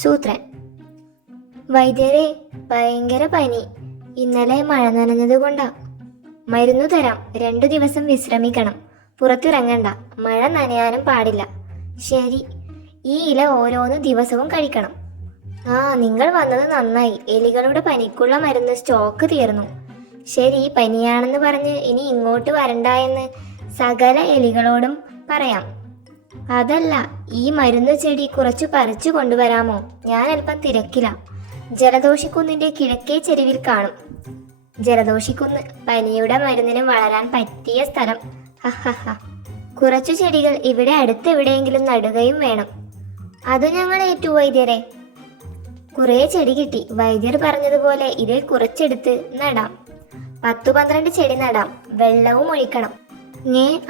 സൂത്രൻ: വൈദ്യരെ, ഭയങ്കര പനി. ഇന്നലെ മഴ നനഞ്ഞത് കൊണ്ടാ. മരുന്നു തരാം. 2 ദിവസം വിശ്രമിക്കണം. പുറത്തിറങ്ങണ്ട. മഴ നനയാനും പാടില്ല. ശരി. ഈ ഇല ഓരോന്ന് ദിവസവും കഴിക്കണം. നിങ്ങൾ വന്നത് നന്നായി. എലികളുടെ പനിക്കുള്ള മരുന്ന് സ്റ്റോക്ക് തീർന്നു. ശരി, പനിയാണെന്ന് പറഞ്ഞ് ഇനി ഇങ്ങോട്ട് വരണ്ട എന്ന് സകല എലികളോടും പറയാം. അതല്ല, ഈ മരുന്ന് ചെടി കുറച്ചു പറിച്ചു കൊണ്ടുവരാമോ? ഞാൻ അല്പം തിരക്കില. ജലദോഷിക്കുന്നിന്റെ കിഴക്കേ ചെരുവിൽ കാണും. ജലദോഷിക്കുന്ന് പനിയുടെ മരുന്നിന് വളരാൻ പറ്റിയ സ്ഥലം. ഹഹഹ. കുറച്ചു ചെടികൾ ഇവിടെ അടുത്തെവിടെയെങ്കിലും നടുകയും വേണം. അത് ഞങ്ങൾ ഏറ്റു വൈദ്യരെ. കുറേ ചെടി കിട്ടി. വൈദ്യർ പറഞ്ഞതുപോലെ ഇതിൽ കുറച്ചെടുത്ത് നടാം. 10-12 ചെടി നടാം. വെള്ളവും ഒഴിക്കണം.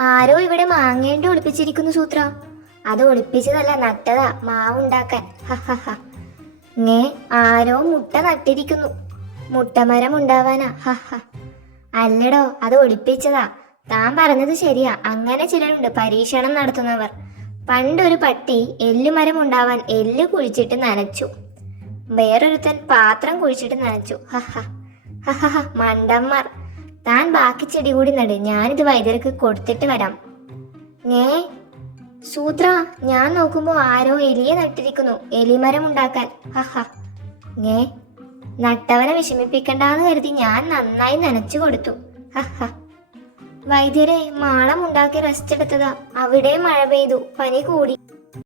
ആരോ ഇവിടെ മാങ്ങേണ്ട ഒളിപ്പിച്ചിരിക്കുന്നു സൂത്ര. അത് ഒളിപ്പിച്ചതല്ല, നട്ടതാ, മാവുണ്ടാക്കാൻ. ഹഹഹ. ആരോ മുട്ട നട്ടിരിക്കുന്നു. മുട്ടമരം ഉണ്ടാവാനാ. ഹഹ. അല്ലടോ, അത് ഒളിപ്പിച്ചതാ. താൻ പറഞ്ഞത് ശരിയാ. അങ്ങനെ ചിലരുണ്ട്, പരീക്ഷണം നടത്തുന്നവർ. പണ്ടൊരു പട്ടി എല്ലുമരം ഉണ്ടാവാൻ എല്ല് കുഴിച്ചിട്ട് നനച്ചു. വേറൊരുത്തൻ പാത്രം കുഴിച്ചിട്ട് നനച്ചു. ഹഹ ഹഹ. മണ്ടന്മാർ. താൻ ബാക്കി ചെടി കൂടി നട്. ഞാനിത് വൈദ്യർക്ക് കൊടുത്തിട്ട് വരാം. സൂത്ര, ഞാൻ നോക്കുമ്പോ ആരോ എലിയെ നട്ടിരിക്കുന്നു. എലിമരം ഉണ്ടാക്കാൻ. ഹഹ. നട്ടവനെ വിഷമിപ്പിക്കണ്ടെന്ന് കരുതി ഞാൻ നന്നായി നനച്ചു കൊടുത്തു. ഹഹ. വൈദ്യരെ, മാളം ഉണ്ടാക്കി റെസ്റ്റ് എടുത്തതാ. അവിടെ മഴ പെയ്തു. പനി കൂടി.